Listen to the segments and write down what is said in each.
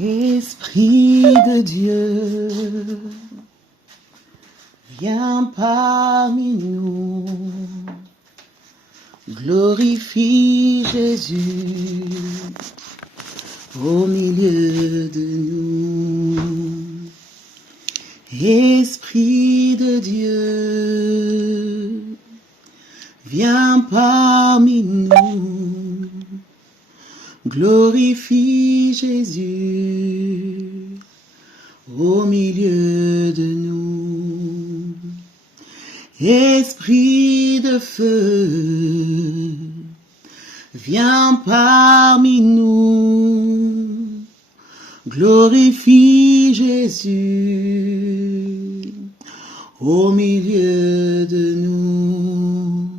Esprit de Dieu, viens parmi nous, glorifie Jésus au milieu de nous. Esprit de Dieu, viens parmi nous, glorifie Jésus au milieu de nous. Esprit de feu, viens parmi nous, glorifie Jésus au milieu de nous.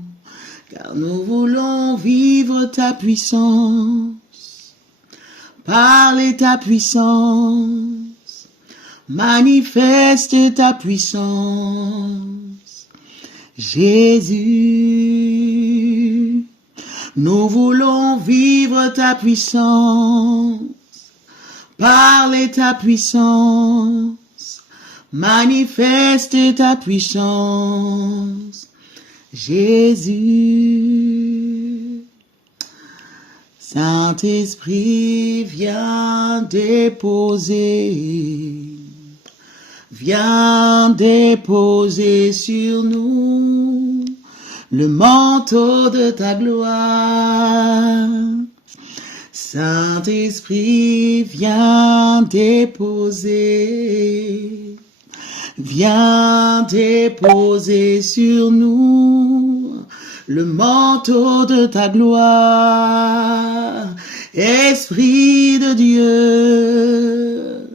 Car nous voulons vivre ta puissance, parler ta puissance, manifeste ta puissance. Jésus, nous voulons vivre ta puissance, parler ta puissance, manifeste ta puissance. Jésus, Saint-Esprit, viens déposer sur nous le manteau de ta gloire. Saint-Esprit, viens déposer sur nous le manteau de ta gloire. Esprit de Dieu,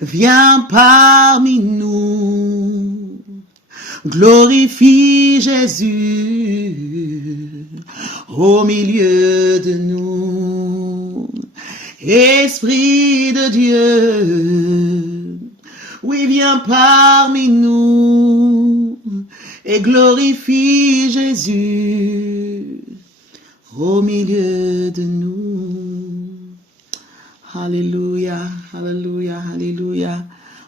viens parmi nous, glorifie Jésus au milieu de nous. Esprit de Dieu, oui, viens parmi nous et glorifie Jésus au milieu de nous. Alléluia, alléluia, alléluia.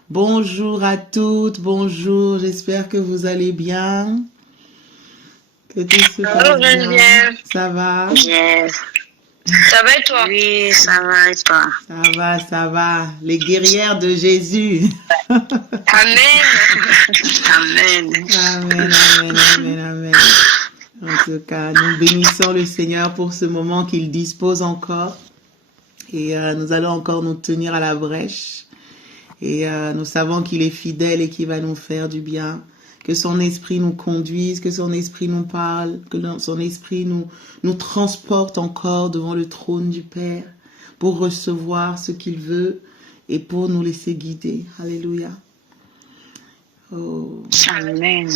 Bonjour à toutes, bonjour, j'espère que vous allez bien. Que tout se passe bien. Ça va? Bien. Ça va et toi? Oui, ça va et toi? Ça va. Les guerrières de Jésus. Amen. Amen. Amen, amen, amen, amen. En tout cas, nous bénissons le Seigneur pour ce moment qu'il dispose encore. Et nous allons encore nous tenir à la brèche. Et nous savons qu'il est fidèle et qu'il va nous faire du bien. Que son esprit nous conduise, que son esprit nous parle, que son esprit nous transporte encore devant le trône du Père pour recevoir ce qu'il veut et pour nous laisser guider. Alléluia. Oh. Amen.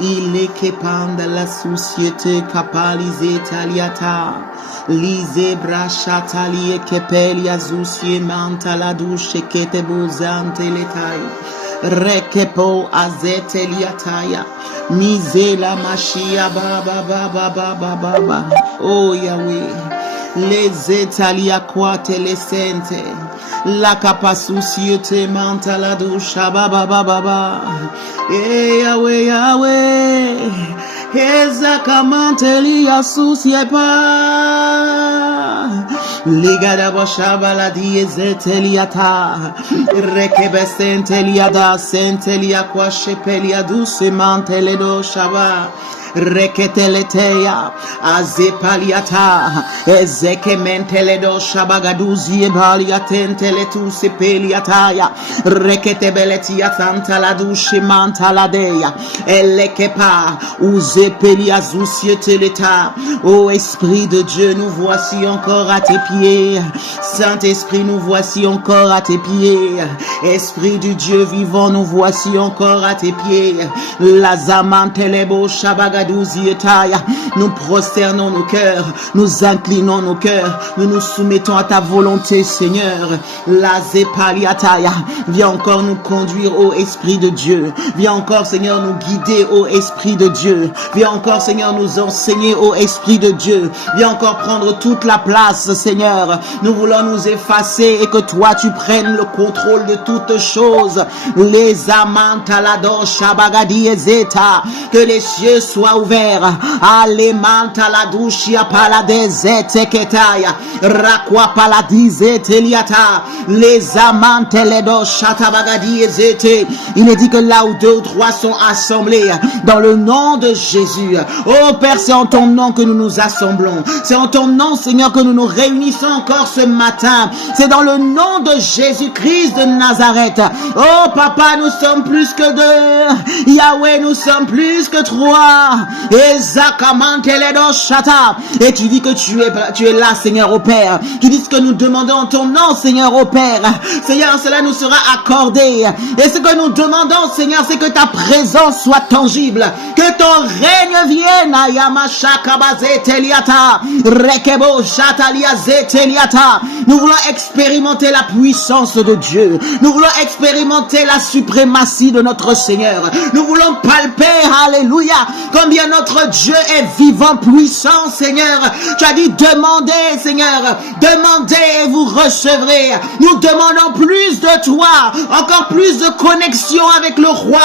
Il est képanda la société capalisée taliata. Lise brachata lie kepelia zusie manta la douche kete bozante letai. Rekepo azete liataya. Mise la machia baba. Oh Yahweh. Les etalia quate les sente. La capasuciete manta la douche baba. Yahweh, Eza kamantelia susiepa, Ligada boshaba la dieseteliata, Rekebesentelia da sentelia quashepelia duce manteledo shaba. Reketeletea azepaliata ezekementeledo shabagaduzie baliatenteletu sepeliataya reketebeletia tanta la duche mantaladeya elekepa uzepelia zusieteleta. Ô Esprit de Dieu, nous voici encore à tes pieds. Saint-Esprit, nous voici encore à tes pieds. Esprit du Dieu vivant, nous voici encore à tes pieds. La zamantelebo shabaga Nous prosternons nos cœurs, nous inclinons nos cœurs, nous nous soumettons à ta volonté, Seigneur. La zepaliataya. Viens encore nous conduire, ô Esprit de Dieu. Viens encore, Seigneur, nous guider, ô Esprit de Dieu. Viens encore, Seigneur, nous enseigner, ô Esprit de Dieu. Viens encore prendre toute la place, Seigneur. Nous voulons nous effacer et que toi, tu prennes le contrôle de toutes choses. Les amantalado shabagadi ezeta. Que les cieux soient ouverts. Alemantaladu shiapaladezete ketaya. Rakwa paladizete liata. Les amanteledo shatabagadi ezete. Il est dit que là où 2 ou 3 sont assemblés dans le nom de Jésus. Oh Père, c'est en ton nom que nous nous assemblons. C'est en ton nom, Seigneur, que nous nous réunissons encore ce matin. C'est dans le nom de Jésus-Christ de Nazareth. Oh Papa, nous sommes plus que 2. Yahweh, nous sommes plus que 3. Et tu dis que tu es là, Seigneur, au Père. Tu dis ce que nous demandons en ton nom, Seigneur, au Père. Seigneur, cela nous sera accordé. Et ce que nous demandons, Seigneur, c'est que ta présence soit tangible. Que ton règne vienne. Nous voulons expérimenter la puissance de Dieu. Nous voulons expérimenter la suprématie de notre Seigneur. Nous voulons palper, alléluia, combien notre Dieu est vivant, puissant, Seigneur. Tu as dit, demandez, Seigneur, demandez et vous recevrez. Nous demandons plus de toi, encore plus de connexion avec le roi,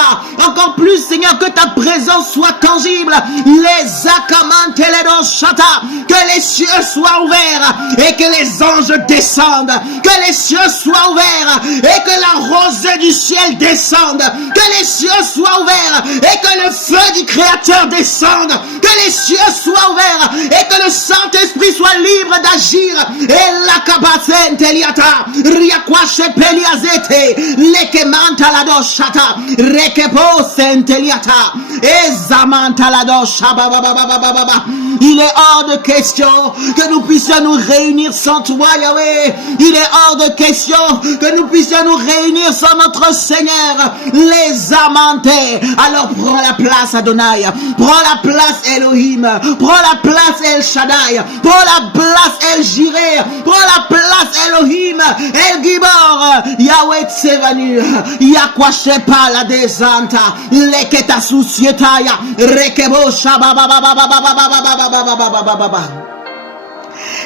encore plus, Seigneur, que ta présence soit tangible. Les akamanteledon shata, que les cieux soient ouverts et que les anges descendent, que les cieux soient ouverts et que la rosée du ciel descende, que les cieux soient ouverts et que le feu du Créateur descende, que les cieux soient ouverts et que le Saint-Esprit soit libre d'agir. Et la kabasente liata, riakwashe peliazete, lekemantalado shata, rekepo senteliata, et zamantalado shababababababa. Il est hors de question que nous puissions nous réunir sans toi, Yahweh. Il est hors de question que nous puissions nous réunir sans notre Seigneur. Les amantés. Alors prends la place, Adonai. Prends la place, Elohim. Prends la place, El Shaddai. Prends la place, El Jireh. Prends la place, Elohim. El Gibor. Yahweh Tsevanu. Yakwashepa la desanta. Leketa susietaya. Rekebo shabababababababababababababababa.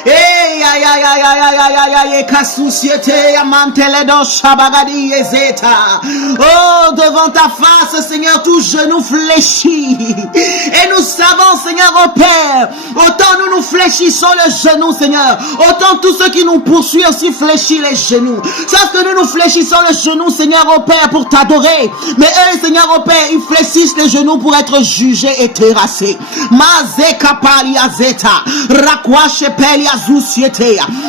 Hey, ay, ay, ay, ay, ay, ay, ay, ay, kasusiete, amanteledo, shabagadi, ezeta. Oh, devant ta face, Seigneur, tout genou fléchit. Et nous savons, Seigneur, au Père, autant nous nous fléchissons le genou, Seigneur, autant tous ceux qui nous poursuivent aussi fléchissent les genoux. Sauf que nous nous fléchissons le genou, Seigneur, au Père, pour t'adorer. Mais eux, Seigneur, au Père, ils fléchissent les genoux pour être jugés et terrassés. Mazekapali azeta, rakwache peli.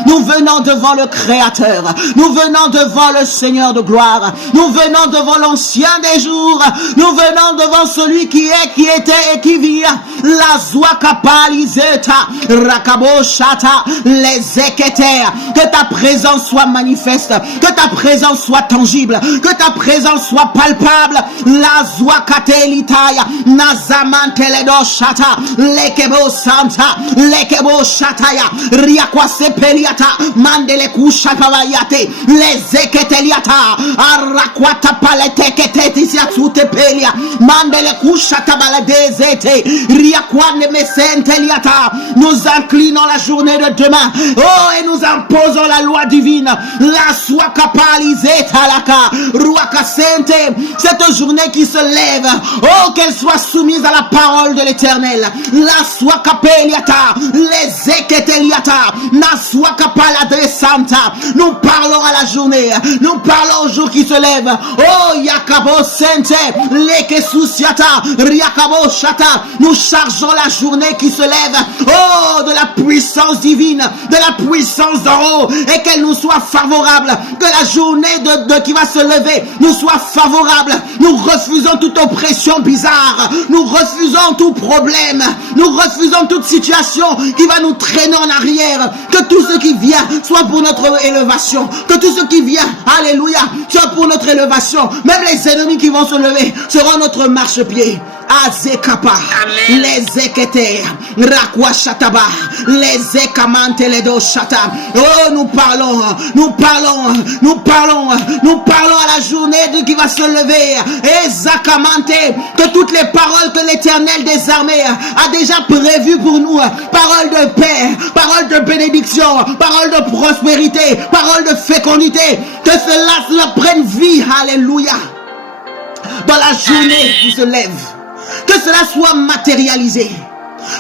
Nous venons devant le Créateur. Nous venons devant le Seigneur de gloire. Nous venons devant l'Ancien des jours. Nous venons devant celui qui est, qui était et qui vient. La Zwakapalizeta, Rakaboshata, les Eketer. Que ta présence soit manifeste. Que ta présence soit tangible. Que ta présence soit palpable. La Zwakatelitaya, Nazamanteledo Shata, Lekebo Santa, Lekebo Shataya. Riakwase peliata, mandele kusha pavayate, les eketeliata, arakwata palete ketetisia sute pelia, mandele kusha tabaladezete, riakwane mesenteliata. Nous inclinons la journée de demain, oh, et nous imposons la loi divine, la swakapalizeta laka, ruakasente, cette journée qui se lève, oh, qu'elle soit soumise à la parole de l'Éternel, la swakapeliata, les eketeliata. Nous parlons à la journée, nous parlons au jour qui se lève. Oh, Yakabo Sente, Leke Susiata, Riakabo Shata. Nous chargeons la journée qui se lève. Oh, de la puissance divine, de la puissance d'en haut, et qu'elle nous soit favorable. Que la journée qui va se lever nous soit favorable. Nous refusons toute oppression bizarre. Nous refusons tout problème. Nous refusons toute situation qui va nous traîner en arrière. Que tout ce qui vient soit pour notre élévation. Que tout ce qui vient, alléluia, soit pour notre élévation. Même les les ennemis qui vont se lever seront notre marchepied. Azekapa, les Ekete, Rakwa Shataba, les Ekamante Ledo Shata. Oh, nous parlons à la journée qui va se lever. Et Zakamante, que toutes les paroles que l'Éternel des armées a déjà prévues pour nous, paroles de paix, paroles de bénédiction, paroles de prospérité, paroles de fécondité, que cela prenne vie, alléluia, dans la journée qui se lève. Que cela soit matérialisé.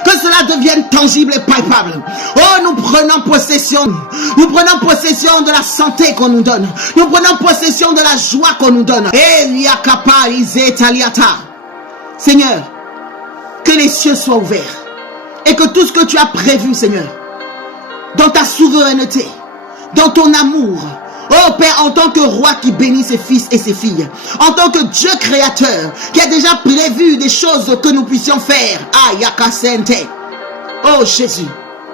Que cela devienne tangible et palpable. Oh, nous prenons possession. Nous prenons possession de la santé qu'on nous donne. Nous prenons possession de la joie qu'on nous donne. Seigneur, que les cieux soient ouverts. Et que tout ce que tu as prévu, Seigneur, dans ta souveraineté, dans ton amour, oh Père, en tant que roi qui bénit ses fils et ses filles, en tant que Dieu créateur qui a déjà prévu des choses que nous puissions faire. Oh Jésus,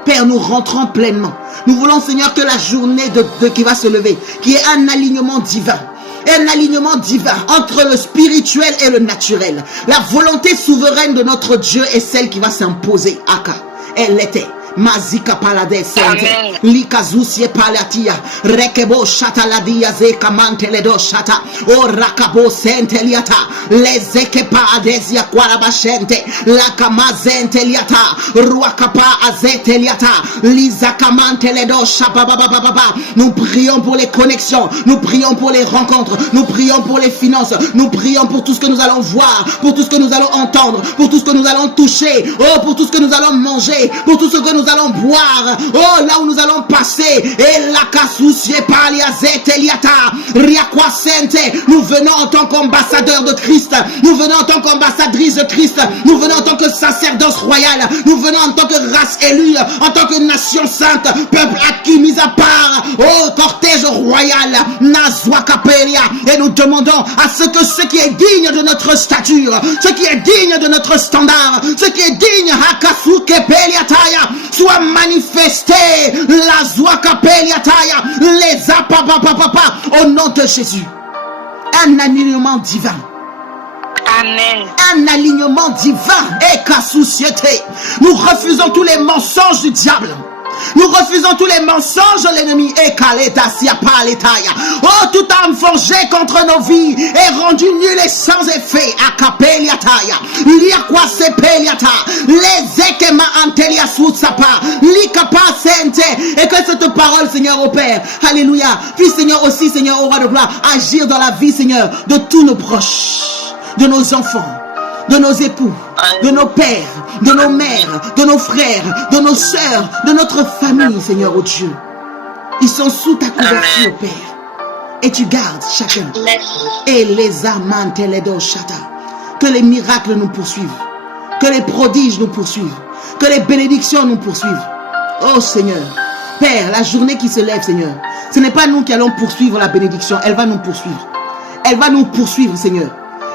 Père, nous rentrons pleinement. Nous voulons, Seigneur, que la journée qui va se lever, qui est un alignement divin, un alignement divin entre le spirituel et le naturel. La volonté souveraine de notre Dieu est celle qui va s'imposer. Elle était. Mazika palade sente likazusie palatia rekebo shata ladia zeka manteledo shata o rakabo sente liata lezeke pa adesia kwalabashente lakamazente liata ruakapa azete liata lizaka manteledo shabababababa. Nous prions pour les connexions, nous prions pour les rencontres, nous prions pour les finances, nous prions pour tout ce que nous allons voir, pour tout ce que nous allons entendre, pour tout ce que nous allons toucher, oh, pour tout ce que nous allons manger, pour tout ce que nous allons boire, oh, là où nous allons passer. Et la kasousie paliazete liata riakwa sente. Nous venons en tant qu'ambassadeurs de Christ, nous venons en tant qu'ambassadrices de Christ, nous venons en tant que sacerdoce royale, nous venons en tant que race élue, en tant que nation sainte, peuple acquis, mis à part, oh, cortège royal, Nazwakapelia. Et nous demandons à ce que ce qui est digne de notre stature, ce qui est digne de notre standard, ce qui est digne Hakasukepeliataya soit manifesté, la Zwakapeliataya, les apapapapapa, au nom de Jésus. Un alignement divin. Amen. Un alignement divin. Et qu'à société, nous refusons tous les mensonges du diable. Nous refusons tous les mensonges de l'ennemi. Oh, toute arme forgée contre nos vies est rendue nulle et sans effet. Et que cette parole, Seigneur, au Père, alléluia, puisse, Seigneur, aussi, Seigneur, au roi de gloire, agir dans la vie, Seigneur, de tous nos proches, de nos enfants, de nos époux, de nos pères, de nos mères, de nos frères, de nos sœurs, de notre famille, Seigneur, oh Dieu. Ils sont sous ta couverture, Père. Et tu gardes chacun. Et les amantes, les dos chata. Que les miracles nous poursuivent. Que les prodiges nous poursuivent. Que les bénédictions nous poursuivent. Oh Seigneur. Père, la journée qui se lève, Seigneur, ce n'est pas nous qui allons poursuivre la bénédiction. Elle va nous poursuivre. Elle va nous poursuivre, Seigneur.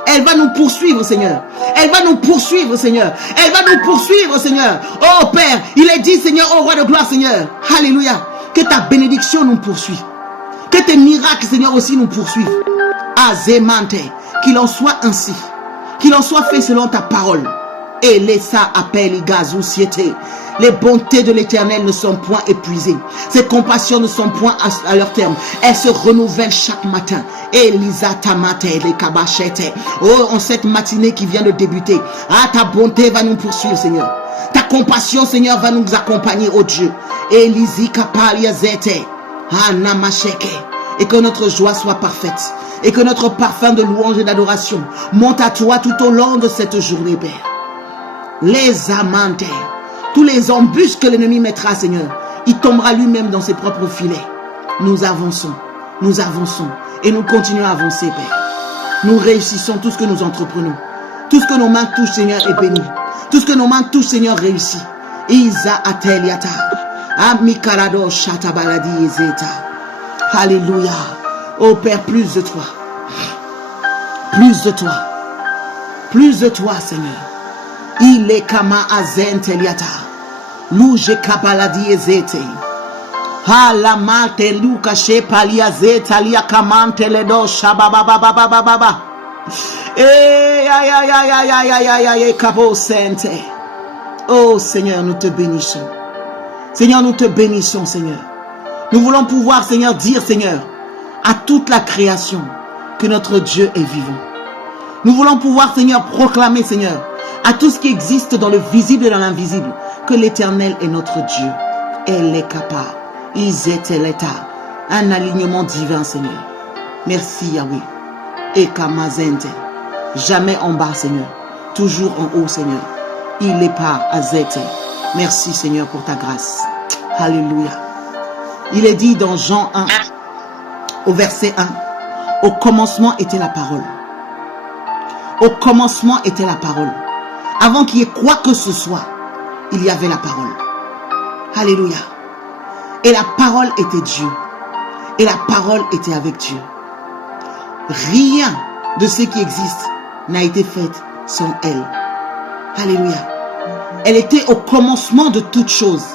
Elle va nous poursuivre, Seigneur. Elle va nous poursuivre, Seigneur. Elle va nous poursuivre, Seigneur. Oh Père, il est dit, Seigneur, oh roi de gloire, Seigneur. Alléluia. Que ta bénédiction nous poursuive. Que tes miracles, Seigneur, aussi nous poursuivent. Azemante. Qu'il en soit ainsi. Qu'il en soit fait selon ta parole. Et laissa appel gazousiété. Les bontés de l'Éternel ne sont point épuisées. Ses compassions ne sont point à leur terme. Elles se renouvellent chaque matin. Elisa tamate les kabachete. Oh, en cette matinée qui vient de débuter. Ah, ta bonté va nous poursuivre, Seigneur. Ta compassion, Seigneur, va nous accompagner, oh Dieu. Elisi kapalia zete. Ah, namasheke. Et que notre joie soit parfaite. Et que notre parfum de louange et d'adoration monte à toi tout au long de cette journée, Père. Les amantes. Tous les embûches que l'ennemi mettra, Seigneur, il tombera lui-même dans ses propres filets. Nous avançons et nous continuons à avancer, Père. Nous réussissons tout ce que nous entreprenons. Tout ce que nos mains touchent, Seigneur, est béni. Tout ce que nos mains touchent, Seigneur, réussit. Isa ateliata. Amikarado shatabaladi ezeta. Alléluia. Oh Père, plus de toi. Plus de toi. Plus de toi, Seigneur. Il est kama azenteliata. Louje kabaladi ezete. Hala mate luka shepalia zeta lia kamante ledo shababababababa. Oh Seigneur, nous te bénissons. Seigneur, nous te bénissons, Seigneur. Nous voulons pouvoir, Seigneur, dire, Seigneur, à toute la création que notre Dieu est vivant. Nous voulons pouvoir, Seigneur, proclamer, Seigneur, à tout ce qui existe dans le visible et dans l'invisible, que l'Éternel est notre Dieu. Elle est capable. Un alignement divin, Seigneur. Merci, Yahweh. Et Kamazente. Jamais en bas, Seigneur. Toujours en haut, Seigneur. Il est par Azete. Merci, Seigneur, pour ta grâce. Alléluia. Il est dit dans Jean 1, au verset 1, au commencement était la parole. Au commencement était la parole. Avant qu'il y ait quoi que ce soit, il y avait la parole. Alléluia. Et la parole était Dieu. Et la parole était avec Dieu. Rien de ce qui existe n'a été fait sans elle. Alléluia. Elle était au commencement de toutes choses.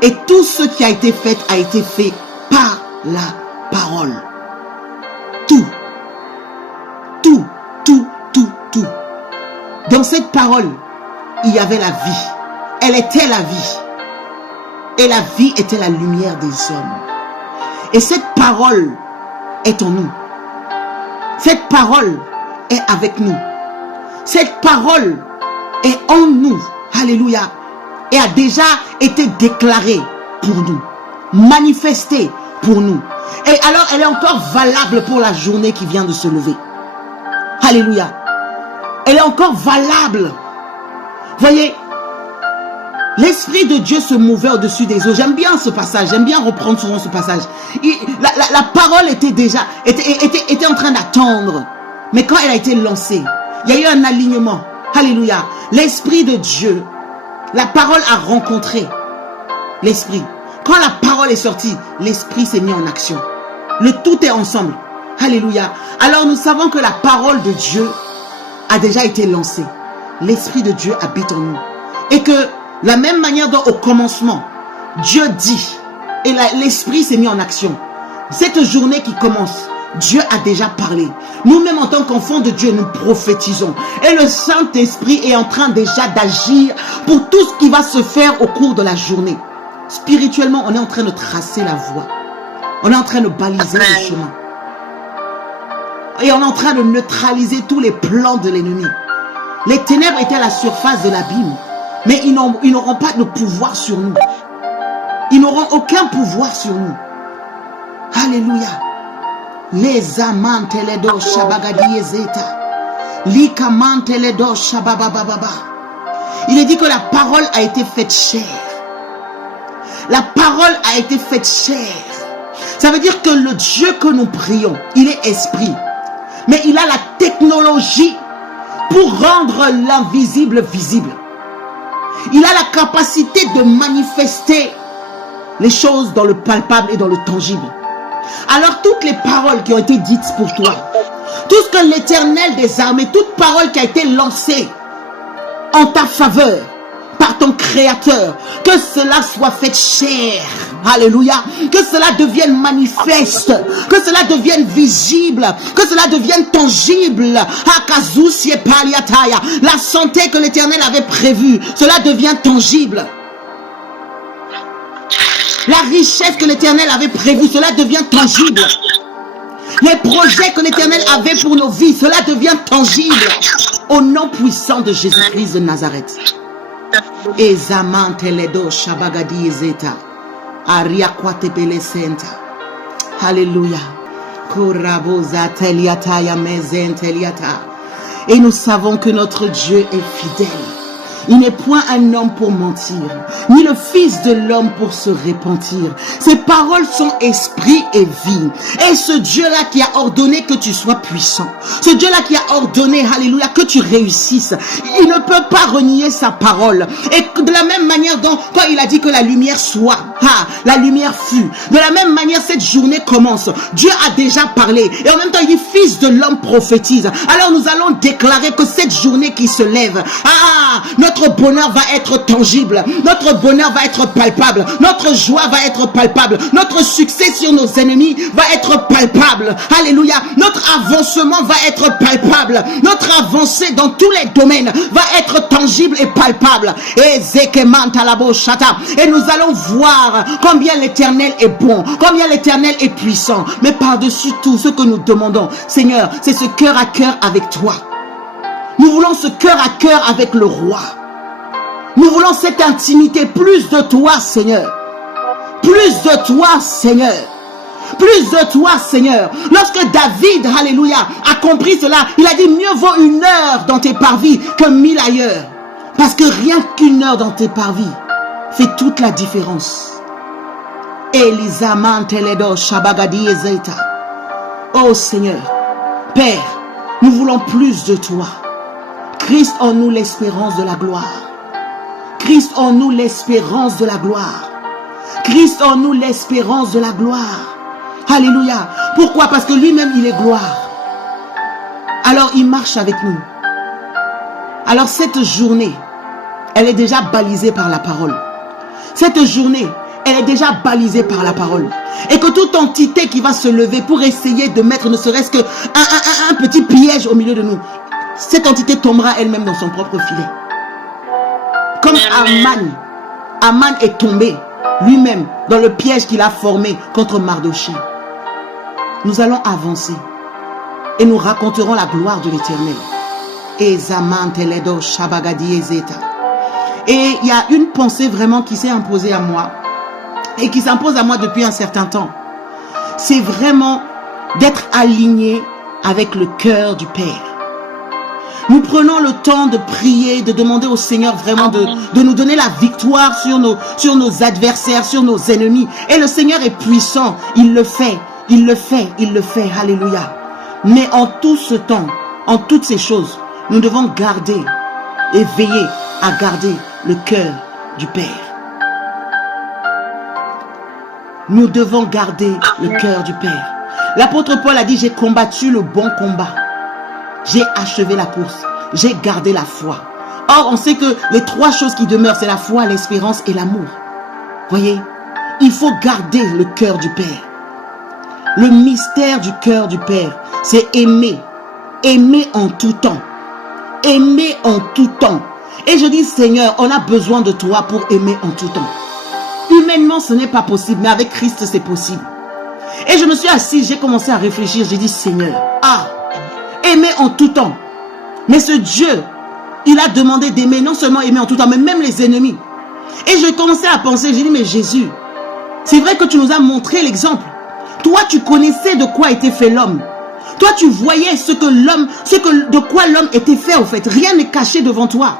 Et tout ce qui a été fait par la parole. Tout. Tout, tout, tout, tout. Dans cette parole, il y avait la vie. Elle était la vie. Et la vie était la lumière des hommes. Et cette parole est en nous. Cette parole est avec nous. Cette parole est en nous. Alléluia. Et a déjà été déclarée pour nous. Manifestée pour nous. Et alors elle est encore valable pour la journée qui vient de se lever. Alléluia. Elle est encore valable. Voyez, l'Esprit de Dieu se mouvait au-dessus des eaux. J'aime bien ce passage. J'aime bien reprendre souvent ce passage. La parole était en train d'attendre. Mais quand elle a été lancée, il y a eu un alignement. Alléluia. L'Esprit de Dieu, la parole a rencontré l'Esprit. Quand la parole est sortie, l'Esprit s'est mis en action. Le tout est ensemble. Alléluia. Alors nous savons que la parole de Dieu a déjà été lancée. L'Esprit de Dieu habite en nous. Et que la même manière dont au commencement, Dieu dit, et l'Esprit s'est mis en action. Cette journée qui commence, Dieu a déjà parlé. Nous-mêmes en tant qu'enfants de Dieu, nous prophétisons. Et le Saint-Esprit est en train déjà d'agir pour tout ce qui va se faire au cours de la journée. Spirituellement, on est en train de tracer la voie. On est en train de baliser le chemin. Et on est en train de neutraliser tous les plans de l'ennemi. Les ténèbres étaient à la surface de l'abîme. Mais ils n'auront pas de pouvoir sur nous. Ils n'auront aucun pouvoir sur nous. Alléluia. Les amantes les do shabagadi ezeta. Likamante les do shababababa. Il est dit que la parole a été faite chair. La parole a été faite chair. Ça veut dire que le Dieu que nous prions, il est esprit. Mais il a la technologie pour rendre l'invisible visible. Il a la capacité de manifester les choses dans le palpable et dans le tangible. Alors toutes les paroles qui ont été dites pour toi, tout ce que l'Éternel des armées, toute parole qui a été lancée en ta faveur par ton Créateur, que cela soit fait chair. Alléluia. Que cela devienne manifeste, que cela devienne visible, que cela devienne tangible. La santé que l'Éternel avait prévue, cela devient tangible. La richesse que l'Éternel avait prévue, cela devient tangible. Les projets que l'Éternel avait pour nos vies, cela devient tangible. Au nom puissant de Jésus-Christ de Nazareth. Alléluia. Et nous savons que notre Dieu est fidèle. Il n'est point un homme pour mentir, ni le fils de l'homme pour se repentir. Ses paroles sont esprit et vie. Et ce Dieu-là qui a ordonné que tu sois puissant, ce Dieu-là qui a ordonné, alléluia, que tu réussisses, il ne peut pas renier sa parole. Et de la même manière dont, quand il a dit que la lumière soit, la lumière fut. De la même manière, cette journée commence. Dieu a déjà parlé. Et en même temps, il dit, fils de l'homme prophétise. Alors nous allons déclarer que cette journée qui se lève, notre notre bonheur va être tangible, notre bonheur va être palpable, notre joie va être palpable, notre succès sur nos ennemis va être palpable. Alléluia. Notre avancement va être palpable, notre avancée dans tous les domaines va être tangible et palpable. Et nous allons voir combien l'Éternel est bon, combien l'Éternel est puissant. Mais par-dessus tout, ce que nous demandons, Seigneur, c'est ce cœur à cœur avec toi. Nous voulons ce cœur à cœur avec le roi. Nous voulons cette intimité, plus de toi, Seigneur. Plus de toi, Seigneur. Plus de toi, Seigneur. Lorsque David, alléluia, a compris cela, il a dit, mieux vaut 1 heure dans tes parvis que 1000 ailleurs. Parce que rien qu'1 heure dans tes parvis fait toute la différence. Oh Seigneur, Père, nous voulons plus de toi. Christ en nous l'espérance de la gloire. Christ en nous l'espérance de la gloire. Christ en nous l'espérance de la gloire. Alléluia. Pourquoi? Parce que lui-même il est gloire. Alors il marche avec nous. Alors cette journée, elle est déjà balisée par la parole. Cette journée, elle est déjà balisée par la parole. Et que toute entité qui va se lever pour essayer de mettre ne serait-ce qu'un petit piège au milieu de nous, cette entité tombera elle-même dans son propre filet. Comme Aman est tombé lui-même dans le piège qu'il a formé contre Mardochée. Nous allons avancer et nous raconterons la gloire de l'Éternel. Et il y a une pensée vraiment qui s'est imposée à moi et qui s'impose à moi depuis un certain temps. C'est vraiment d'être aligné avec le cœur du Père. Nous prenons le temps de prier, de demander au Seigneur vraiment de nous donner la victoire sur nos adversaires, sur nos ennemis. Et le Seigneur est puissant, il le fait, il le fait, il le fait, alléluia. Mais en tout ce temps, en toutes ces choses, nous devons garder et veiller à garder le cœur du Père. Nous devons garder le cœur du Père. L'apôtre Paul a dit, j'ai combattu le bon combat. J'ai achevé la course. J'ai gardé la foi. Or, on sait que les 3 choses qui demeurent, c'est la foi, l'espérance et l'amour. Voyez, il faut garder le cœur du Père. Le mystère du cœur du Père, c'est aimer. Aimer en tout temps. Aimer en tout temps. Et je dis, Seigneur, on a besoin de toi pour aimer en tout temps. Humainement, ce n'est pas possible, mais avec Christ, c'est possible. Et je me suis assise, j'ai commencé à réfléchir, j'ai dit, Seigneur, aimer en tout temps. Mais ce Dieu, il a demandé d'aimer, non seulement aimer en tout temps, mais même les ennemis. Et j'ai commencé à penser, j'ai dit, mais Jésus, c'est vrai que tu nous as montré l'exemple. Toi, tu connaissais de quoi était fait l'homme. Toi, tu voyais de quoi l'homme était fait, au fait. Rien n'est caché devant toi.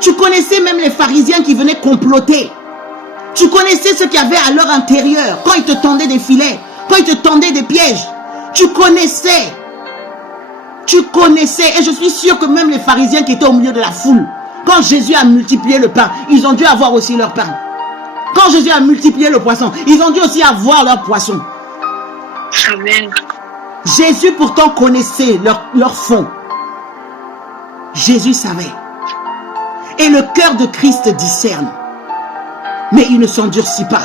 Tu connaissais même les pharisiens qui venaient comploter. Tu connaissais ce qu'il y avait à leur intérieur, quand ils te tendaient des filets, quand ils te tendaient des pièges. Tu connaissais. Tu connaissais. Et je suis sûr que même les pharisiens qui étaient au milieu de la foule, quand Jésus a multiplié le pain, ils ont dû avoir aussi leur pain. Quand Jésus a multiplié le poisson, ils ont dû aussi avoir leur poisson. Amen. Jésus pourtant connaissait leur fond. Jésus savait. Et le cœur de Christ discerne. Mais il ne s'endurcit pas.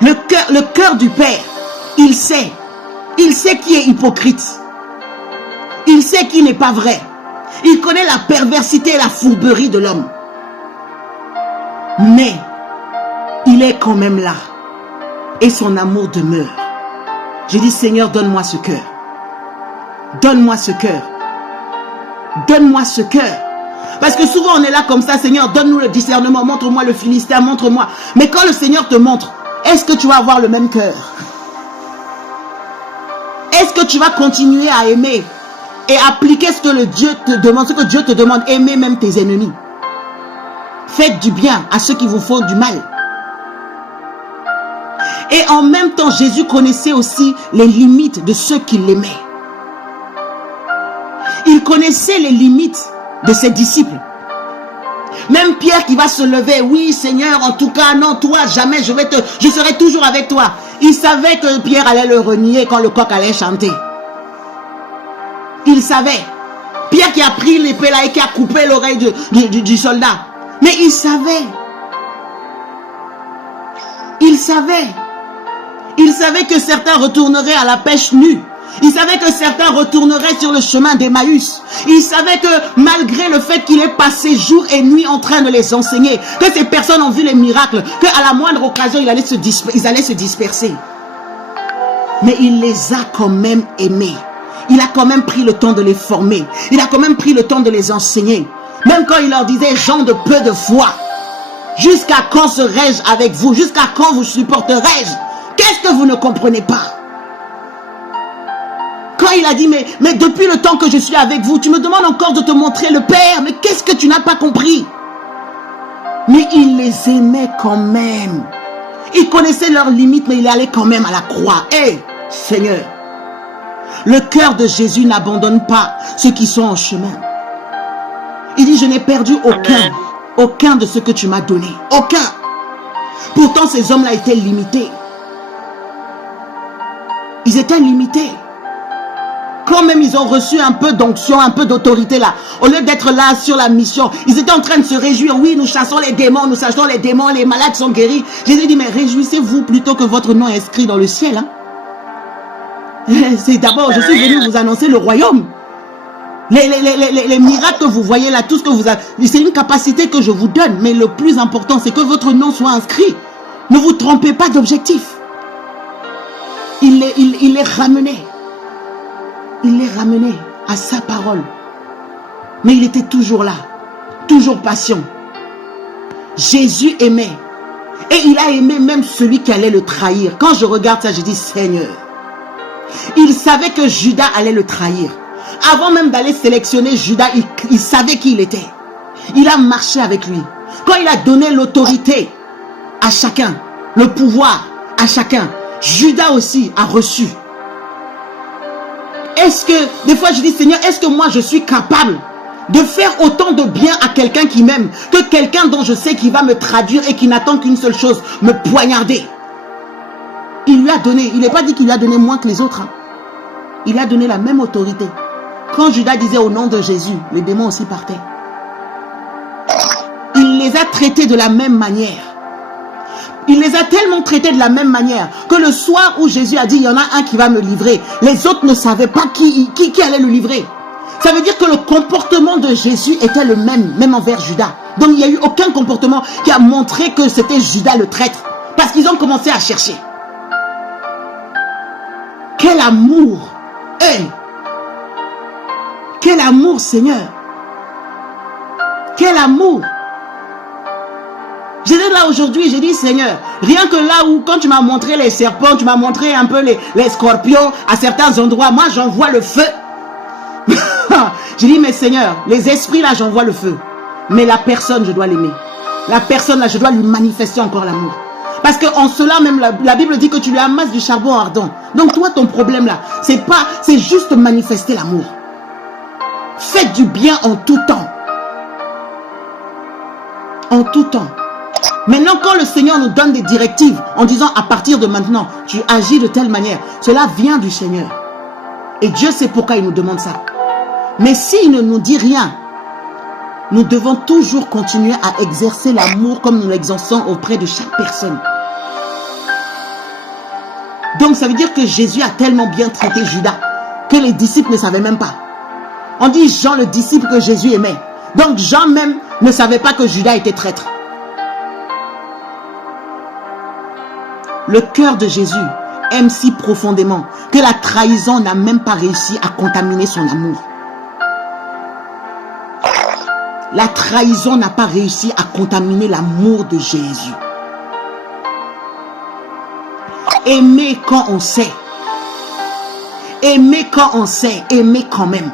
Le cœur du Père, il sait. Il sait qui est hypocrite. Il sait qui n'est pas vrai. Il connaît la perversité et la fourberie de l'homme. Mais il est quand même là. Et son amour demeure. J'ai dit, Seigneur, donne-moi ce cœur. Donne-moi ce cœur. Donne-moi ce cœur. Parce que souvent on est là comme ça, Seigneur, donne-nous le discernement, montre-moi le Philistin, montre-moi. Mais quand le Seigneur te montre, est-ce que tu vas avoir le même cœur? Est-ce que tu vas continuer à aimer et appliquer ce que Dieu te demande, ce que Dieu te demande, aimer même tes ennemis? Faites du bien à ceux qui vous font du mal. Et en même temps, Jésus connaissait aussi les limites de ceux qui l'aimaient. Il connaissait les limites de ses disciples. Même Pierre qui va se lever, oui Seigneur, en tout cas, non, toi, jamais, je serai toujours avec toi. Il savait que Pierre allait le renier quand le coq allait chanter. Il savait. Pierre qui a pris l'épée là et qui a coupé l'oreille du soldat. Mais il savait. Il savait. Il savait que certains retourneraient à la pêche nue. Il savait que certains retourneraient sur le chemin d'Emmaüs. Il savait que malgré le fait qu'il est passé jour et nuit en train de les enseigner, que ces personnes ont vu les miracles, qu'à la moindre occasion, ils allaient se disperser. Mais il les a quand même aimés. Il a quand même pris le temps de les former. Il a quand même pris le temps de les enseigner. Même quand il leur disait, gens de peu de foi, jusqu'à quand serai-je avec vous? Jusqu'à quand vous supporterai-je? Qu'est-ce que vous ne comprenez pas? Quand il a dit, mais depuis le temps que je suis avec vous, tu me demandes encore de te montrer le Père. Mais qu'est-ce que tu n'as pas compris? Mais il les aimait quand même. Il connaissait leurs limites, mais il allait quand même à la croix. Hé, Seigneur, le cœur de Jésus n'abandonne pas ceux qui sont en chemin. Il dit, je n'ai perdu aucun de ce que tu m'as donné. Aucun. Pourtant, ces hommes-là étaient limités. Ils étaient limités. Quand même ils ont reçu un peu d'onction, un peu d'autorité là, au lieu d'être là sur la mission, ils étaient en train de se réjouir. Oui, nous chassons les démons, les malades sont guéris. Jésus dit, mais réjouissez-vous plutôt que votre nom est inscrit dans le ciel. Hein? C'est d'abord, je suis venu vous annoncer le royaume. Les miracles que vous voyez là, tout ce que vous avez, c'est une capacité que je vous donne. Mais le plus important, c'est que votre nom soit inscrit. Ne vous trompez pas d'objectif. Il les ramenait. Il les ramenait à sa parole. Mais il était toujours là. Toujours patient. Jésus aimait. Et il a aimé même celui qui allait le trahir. Quand je regarde ça, je dis, Seigneur. Il savait que Judas allait le trahir. Avant même d'aller sélectionner Judas, il savait qui il était. Il a marché avec lui. Quand il a donné l'autorité à chacun, le pouvoir à chacun, Judas aussi a reçu. Est-ce que, des fois je dis, Seigneur, est-ce que moi je suis capable de faire autant de bien à quelqu'un qui m'aime que quelqu'un dont je sais qu'il va me traduire et qui n'attend qu'une seule chose, me poignarder? Il lui a donné, il n'est pas dit qu'il lui a donné moins que les autres. Hein. Il lui a donné la même autorité. Quand Judas disait au nom de Jésus, les démons aussi partaient. Il les a traités de la même manière. Il les a tellement traités de la même manière que le soir où Jésus a dit, il y en a un qui va me livrer, les autres ne savaient pas qui allait le livrer. Ça veut dire que le comportement de Jésus était le même envers Judas. Donc il n'y a eu aucun comportement qui a montré que c'était Judas le traître. Parce qu'ils ont commencé à chercher. Quel amour! Hey! Quel amour, Seigneur! Quel amour! J'étais là aujourd'hui, j'ai dit, Seigneur, rien que là où, quand tu m'as montré les serpents, tu m'as montré un peu les scorpions à certains endroits, moi j'envoie le feu. J'ai dit, mais Seigneur, les esprits là, j'envoie le feu. Mais la personne, je dois l'aimer. La personne là, je dois lui manifester encore l'amour. Parce qu'en cela même, la Bible dit que tu lui amasses du charbon ardent. Donc toi, ton problème là, c'est juste manifester l'amour. Faites du bien en tout temps. En tout temps. Maintenant, quand le Seigneur nous donne des directives en disant à partir de maintenant, tu agis de telle manière, cela vient du Seigneur. Et Dieu sait pourquoi il nous demande ça. Mais s'il ne nous dit rien, nous devons toujours continuer à exercer l'amour comme nous l'exerçons auprès de chaque personne. Donc ça veut dire que Jésus a tellement bien traité Judas que les disciples ne savaient même pas. On dit Jean le disciple que Jésus aimait. Donc Jean même ne savait pas que Judas était traître. Le cœur de Jésus aime si profondément que la trahison n'a même pas réussi à contaminer son amour. La trahison n'a pas réussi à contaminer l'amour de Jésus. Aimer quand on sait. Aimer quand on sait. Aimer quand même.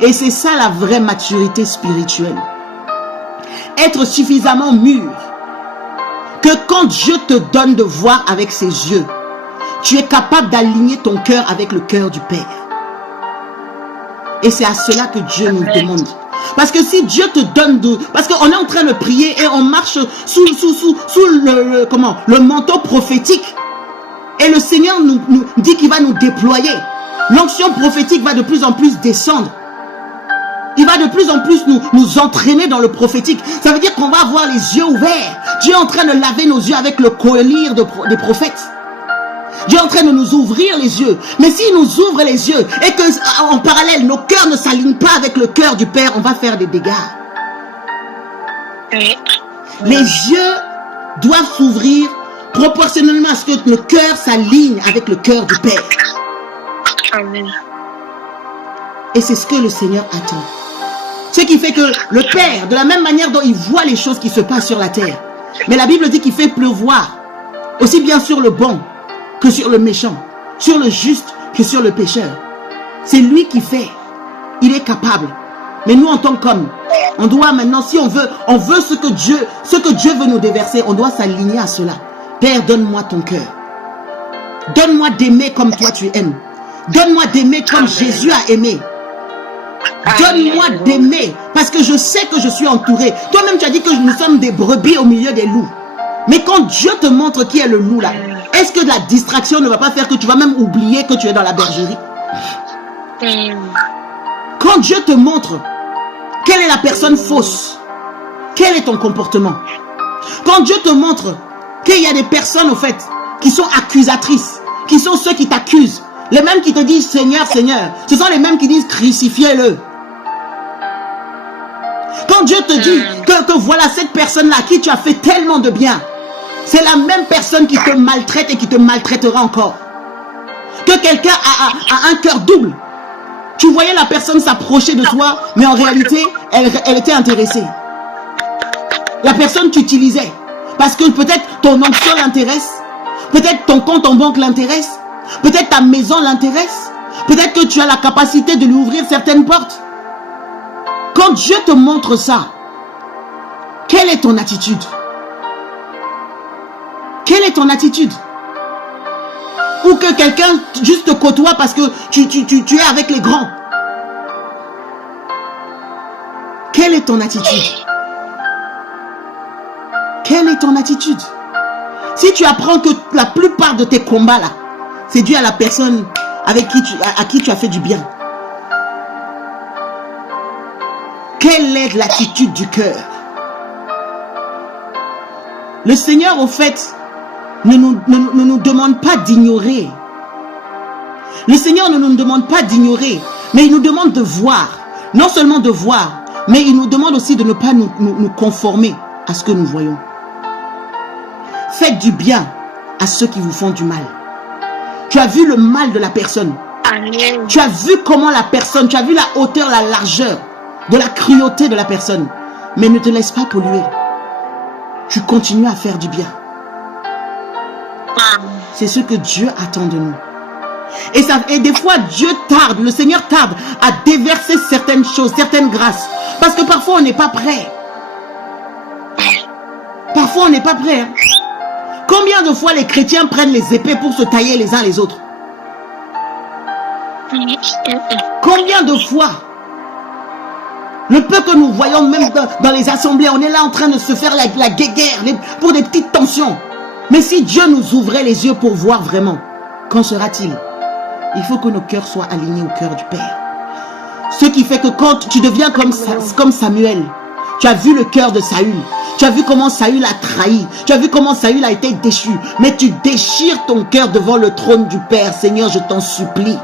Et c'est ça la vraie maturité spirituelle. Être suffisamment mûr que quand Dieu te donne de voir avec ses yeux, tu es capable d'aligner ton cœur avec le cœur du Père. Et c'est à cela que Dieu nous demande. Parce que si Dieu te donne parce qu'on est en train de prier et on marche sous le manteau prophétique. Et le Seigneur nous dit qu'il va nous déployer. L'onction prophétique va de plus en plus descendre. Il va de plus en plus nous entraîner dans le prophétique. Ça veut dire qu'on va avoir les yeux ouverts. Dieu est en train de laver nos yeux avec le collier des prophètes. Dieu est en train de nous ouvrir les yeux. Mais s'il nous ouvre les yeux et que en parallèle, nos cœurs ne s'alignent pas avec le cœur du Père, on va faire des dégâts. Les yeux doivent s'ouvrir proportionnellement à ce que le cœur s'aligne avec le cœur du Père. Amen. Et c'est ce que le Seigneur attend. Ce qui fait que le Père, de la même manière dont il voit les choses qui se passent sur la terre, mais la Bible dit qu'il fait pleuvoir aussi bien sur le bon que sur le méchant, sur le juste que sur le pécheur. C'est lui qui fait. Il est capable. Mais nous, en tant qu'hommes, on doit maintenant, si on veut ce que Dieu veut nous déverser, on doit s'aligner à cela. Père, donne-moi ton cœur. Donne-moi d'aimer comme toi tu aimes. Donne-moi d'aimer comme Jésus a aimé. Donne-moi d'aimer parce que je sais que je suis entouré. Toi-même, tu as dit que nous sommes des brebis au milieu des loups. Mais quand Dieu te montre qui est le loup là, est-ce que la distraction ne va pas faire que tu vas même oublier que tu es dans la bergerie? Quand Dieu te montre quelle est la personne fausse, quel est ton comportement? Quand Dieu te montre qu'il y a des personnes au fait qui sont accusatrices, qui sont ceux qui t'accusent, les mêmes qui te disent Seigneur, Seigneur, ce sont les mêmes qui disent crucifiez-le. Quand Dieu te dit que voilà cette personne-là à qui tu as fait tellement de bien, c'est la même personne qui te maltraite et qui te maltraitera encore. Que quelqu'un a un cœur double. Tu voyais la personne s'approcher de toi, mais en réalité, elle était intéressée. La personne t'utilisait. Parce que peut-être ton onction l'intéresse, peut-être ton compte en banque l'intéresse, peut-être ta maison l'intéresse, peut-être que tu as la capacité de lui ouvrir certaines portes. Quand Dieu te montre ça, quelle est ton attitude? Quelle est ton attitude? Ou que quelqu'un juste te côtoie parce que tu es avec les grands. Quelle est ton attitude? Quelle est ton attitude? Si tu apprends que la plupart de tes combats là, c'est dû à la personne avec qui tu as fait du bien. Quelle est l'attitude du cœur? Le Seigneur, au fait, ne nous demande pas d'ignorer. Le Seigneur ne nous demande pas d'ignorer, mais il nous demande de voir. Non seulement de voir, mais il nous demande aussi de ne pas nous conformer à ce que nous voyons. Faites du bien à ceux qui vous font du mal. Tu as vu le mal de la personne. Amen. Tu as vu comment la personne, tu as vu la hauteur, la largeur de la cruauté de la personne. Mais ne te laisse pas polluer. Tu continues à faire du bien. C'est ce que Dieu attend de nous. Et des fois, Dieu tarde, le Seigneur tarde à déverser certaines choses, certaines grâces. Parce que parfois, on n'est pas prêt. Parfois, on n'est pas prêt. Hein? Combien de fois les chrétiens prennent les épées pour se tailler les uns les autres? Combien de fois? Le peu que nous voyons même dans les assemblées, on est là en train de se faire la guéguerre pour des petites tensions. Mais si Dieu nous ouvrait les yeux pour voir vraiment, qu'en sera-t-il? Il faut que nos cœurs soient alignés au cœur du Père. Ce qui fait que quand tu deviens comme Samuel, tu as vu le cœur de Saül, tu as vu comment Saül a trahi, tu as vu comment Saül a été déchu, mais tu déchires ton cœur devant le trône du Père. Seigneur, je t'en supplie.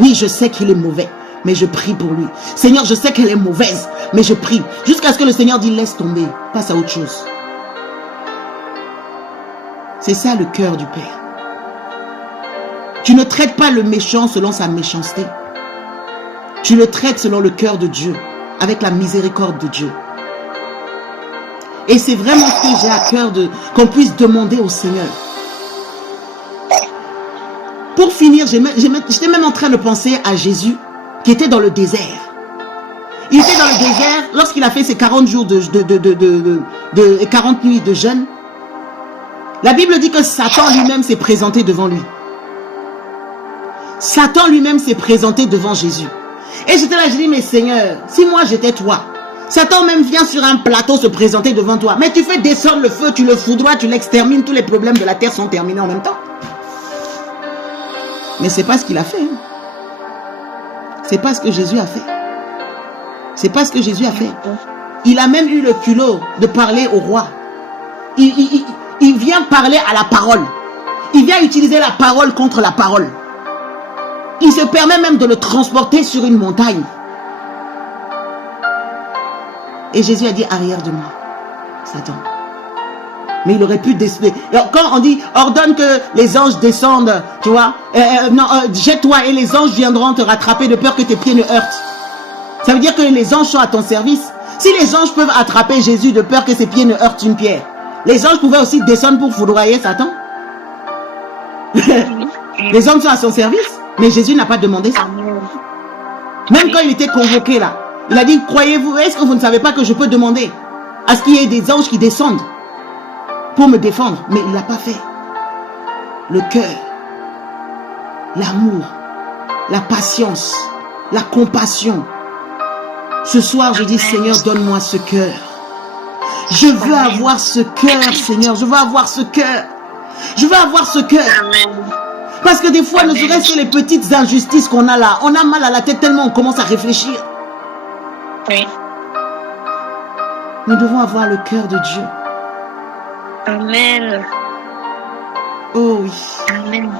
Oui, je sais qu'il est mauvais, mais je prie pour lui. Seigneur, je sais qu'elle est mauvaise, mais je prie. Jusqu'à ce que le Seigneur dise laisse tomber, passe à autre chose. C'est ça le cœur du Père. Tu ne traites pas le méchant selon sa méchanceté. Tu le traites selon le cœur de Dieu, avec la miséricorde de Dieu. Et c'est vraiment ce que j'ai à cœur qu'on puisse demander au Seigneur. Pour finir, j'étais même en train de penser à Jésus qui était dans le désert. Il était dans le désert lorsqu'il a fait ses 40 jours et 40 nuits de jeûne. La Bible dit que Satan lui-même s'est présenté devant lui. Satan lui-même s'est présenté devant Jésus. Et j'étais là, je dis, mais Seigneur, si moi j'étais toi, Satan même vient sur un plateau se présenter devant toi. Mais tu fais descendre le feu, tu le foudroies, tu l'extermines, tous les problèmes de la terre sont terminés en même temps. Mais c'est pas ce qu'il a fait. Hein. C'est pas ce que Jésus a fait. C'est pas ce que Jésus a fait. Il a même eu le culot de parler au roi. Il vient parler à la parole. Il vient utiliser la parole contre la parole. Il se permet même de le transporter sur une montagne. Et Jésus a dit, arrière de moi, Satan. Mais il aurait pu décider. Quand on dit, ordonne que les anges descendent, tu vois, jette-toi et les anges viendront te rattraper de peur que tes pieds ne heurtent. Ça veut dire que les anges sont à ton service. Si les anges peuvent attraper Jésus de peur que ses pieds ne heurtent une pierre, les anges pouvaient aussi descendre pour foudroyer Satan. Les anges sont à son service, mais Jésus n'a pas demandé ça. Même quand il était convoqué là, il a dit, croyez-vous, est-ce que vous ne savez pas que je peux demander à ce qu'il y ait des anges qui descendent pour me défendre? Mais il ne l'a pas fait. Le cœur, l'amour, la patience, la compassion. Ce soir, je dis, Seigneur, donne-moi ce cœur. Je veux avoir ce cœur, Seigneur. Je veux avoir ce cœur. Je veux avoir ce cœur. Parce que des fois, ne serait-ce que les petites injustices qu'on a là, on a mal à la tête tellement on commence à réfléchir. Oui. Nous devons avoir le cœur de Dieu. Amen. Oh oui. Amen.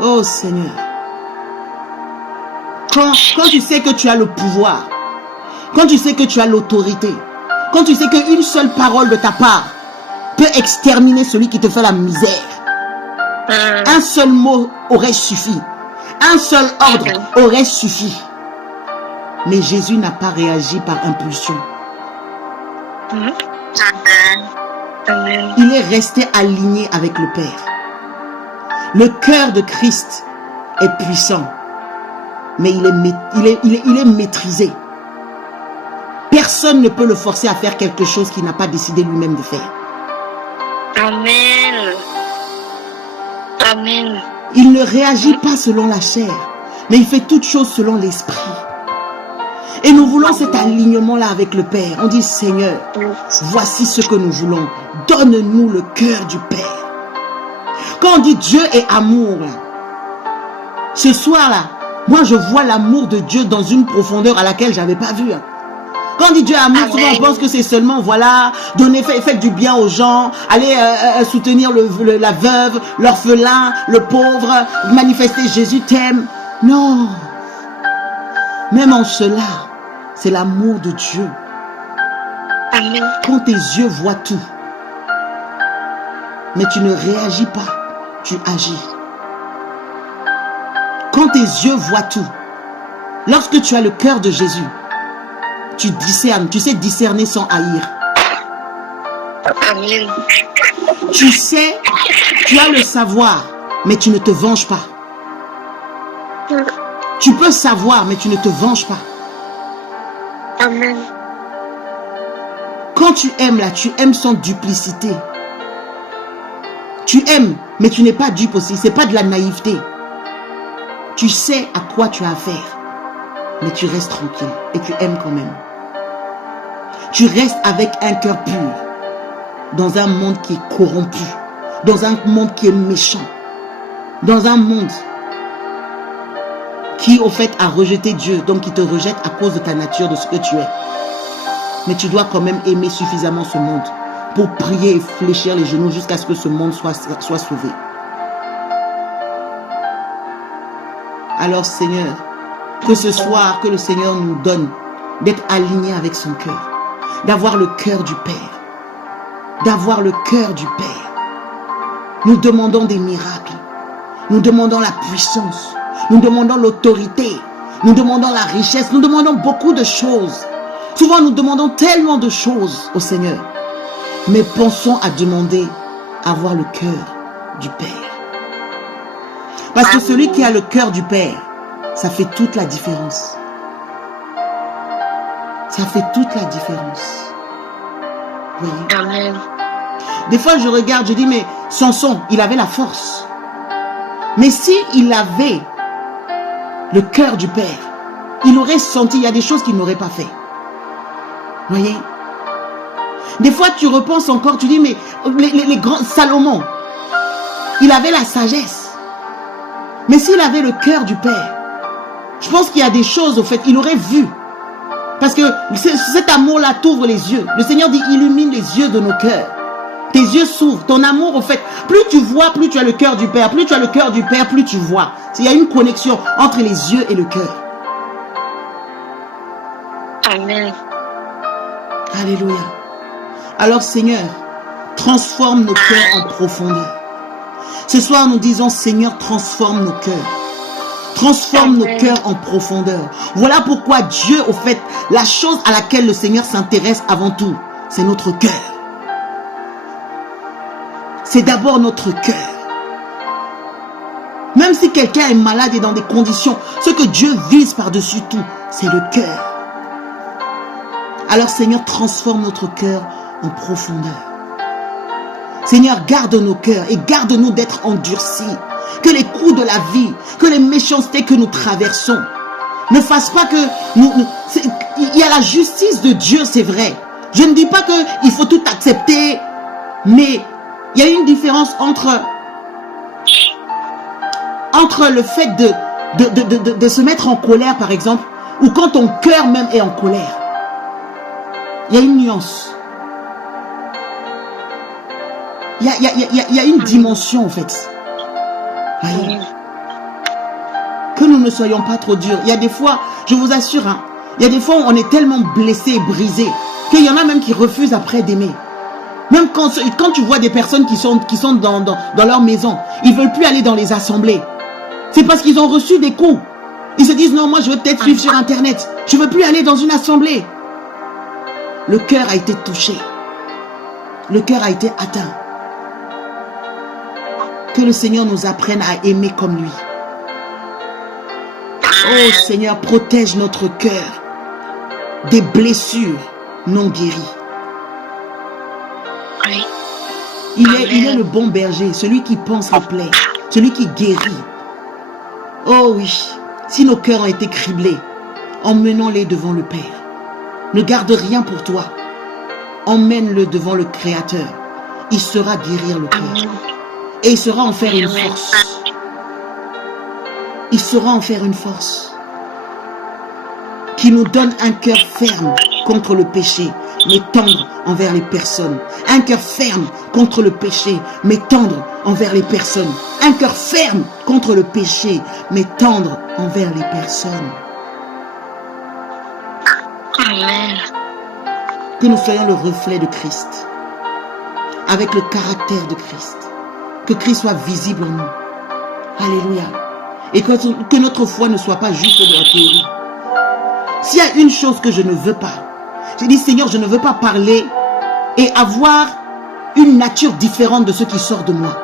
Oh Seigneur. Quand tu sais que tu as le pouvoir, quand tu sais que tu as l'autorité, quand tu sais qu'une seule parole de ta part peut exterminer celui qui te fait la misère, un seul mot aurait suffi, un seul ordre aurait suffi. Mais Jésus n'a pas réagi par impulsion. Il est resté aligné avec le Père. Le cœur de Christ est puissant, mais il est maîtrisé. Personne ne peut le forcer à faire quelque chose qu'il n'a pas décidé lui-même de faire. Amen. Amen. Il ne réagit pas selon la chair, mais il fait toutes choses selon l'esprit. Et nous voulons cet alignement-là avec le Père. On dit, Seigneur, voici ce que nous voulons. Donne-nous le cœur du Père. Quand on dit Dieu est amour, ce soir-là, moi je vois l'amour de Dieu dans une profondeur à laquelle je n'avais pas vu. Quand on dit Dieu est amour, souvent on pense que c'est seulement, voilà, donner, faites du bien aux gens, aller soutenir la veuve, l'orphelin, le pauvre, manifester Jésus t'aime. Non. Même en cela, c'est l'amour de Dieu. Amen. Quand tes yeux voient tout, mais tu ne réagis pas, tu agis. Quand tes yeux voient tout, lorsque tu as le cœur de Jésus, tu discernes, tu sais discerner sans haïr. Amen. Tu sais, tu as le savoir, mais tu ne te venges pas. Tu peux savoir, mais tu ne te venges pas. Amen. Quand tu aimes là, tu aimes sans duplicité. Tu aimes, mais tu n'es pas dupe aussi. C'est pas de la naïveté. Tu sais à quoi tu as affaire, mais tu restes tranquille et tu aimes quand même. Tu restes avec un cœur pur dans un monde qui est corrompu, dans un monde qui est méchant, dans un monde qui au fait a rejeté Dieu, donc qui te rejette à cause de ta nature, de ce que tu es. Mais tu dois quand même aimer suffisamment ce monde pour prier et fléchir les genoux jusqu'à ce que ce monde soit sauvé. Alors Seigneur, que ce soir, que le Seigneur nous donne d'être alignés avec son cœur, d'avoir le cœur du Père, d'avoir le cœur du Père. Nous demandons des miracles, nous demandons la puissance, nous demandons l'autorité, nous demandons la richesse, nous demandons beaucoup de choses. Souvent nous demandons tellement de choses au Seigneur, mais pensons à demander à avoir le cœur du Père. Parce que celui qui a le cœur du Père, ça fait toute la différence. Ça fait toute la différence. Vous voyez? Amen. Des fois, je regarde, je dis, mais Samson, il avait la force. Mais si il avait le cœur du Père, il aurait senti, il y a des choses qu'il n'aurait pas fait. Vous voyez? Des fois, tu repenses encore, tu dis, mais les grands Salomon, il avait la sagesse. Mais s'il avait le cœur du Père, Je pense qu'il y a des choses, au fait, il aurait vu. Parce que cet amour-là t'ouvre les yeux. Le Seigneur dit, illumine les yeux de nos cœurs. Tes yeux s'ouvrent. Ton amour, au fait, plus tu vois, plus tu as le cœur du Père. Plus tu as le cœur du Père, plus tu vois. Il y a une connexion entre les yeux et le cœur. Amen. Alléluia. Alors, Seigneur, transforme nos cœurs en profondeur. Ce soir, nous disons, Seigneur, transforme nos cœurs. Transforme nos cœurs en profondeur. Voilà pourquoi Dieu, au fait, la chose à laquelle le Seigneur s'intéresse avant tout, c'est notre cœur. C'est d'abord notre cœur. Même si quelqu'un est malade et dans des conditions, ce que Dieu vise par-dessus tout, c'est le cœur. Alors Seigneur, transforme notre cœur en profondeur. Seigneur, garde nos cœurs et garde-nous d'être endurcis. Que les coups de la vie, que les méchancetés que nous traversons ne fassent pas que il y a la justice de Dieu, c'est vrai. Je ne dis pas qu'il faut tout accepter, mais il y a une différence entre le fait de se mettre en colère, par exemple, ou quand ton cœur même est en colère. Il y a une nuance. Il y a une dimension, en fait. Voyez. Que nous ne soyons pas trop durs. Il y a des fois, je vous assure, hein, il y a des fois où on est tellement blessé et brisé qu'il y en a même qui refusent après d'aimer. Même quand tu vois des personnes qui sont dans leur maison, ils ne veulent plus aller dans les assemblées. C'est parce qu'ils ont reçu des coups. Ils se disent, non, moi je veux peut-être suivre sur Internet. Je ne veux plus aller dans une assemblée. Le cœur a été touché. Le cœur a été atteint. Que le Seigneur nous apprenne à aimer comme lui. Oh Seigneur, protège notre cœur des blessures non guéries. Il est le bon berger, celui qui pense les plaies, celui qui guérit. Oh oui, si nos cœurs ont été criblés, emmenons-les devant le Père. Ne garde rien pour toi. Emmène-le devant le Créateur. Il saura guérir le cœur. Et il saura en faire une force. Il saura en faire une force. Qui nous donne un cœur ferme contre le péché, mais tendre envers les personnes. Un cœur ferme contre le péché, mais tendre envers les personnes. Un cœur ferme contre le péché, mais tendre envers les personnes. Amen. Que nous soyons le reflet de Christ, avec le caractère de Christ. Que Christ soit visible en nous. Alléluia. Et que notre foi ne soit pas juste de la théorie. S'il y a une chose que je ne veux pas, j'ai dit, Seigneur, je ne veux pas parler et avoir une nature différente de ce qui sort de moi.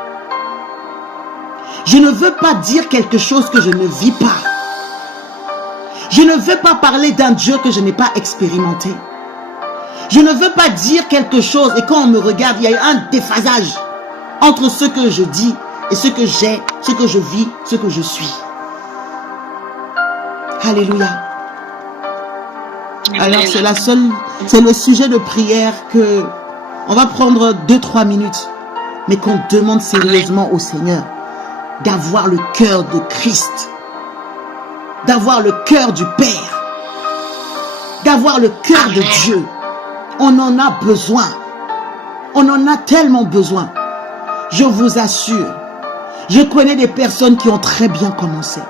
Je ne veux pas dire quelque chose que je ne vis pas. Je ne veux pas parler d'un Dieu que je n'ai pas expérimenté. Je ne veux pas dire quelque chose et quand on me regarde, il y a un déphasage entre ce que je dis et ce que j'ai, ce que je vis, ce que je suis. Alléluia. Alors c'est le sujet de prière que on va prendre 2-3 minutes, mais qu'on demande sérieusement au Seigneur d'avoir le cœur de Christ, d'avoir le cœur du Père, d'avoir le cœur de Dieu. On en a besoin. On en a tellement besoin. Je vous assure, je connais des personnes qui ont très bien commencé.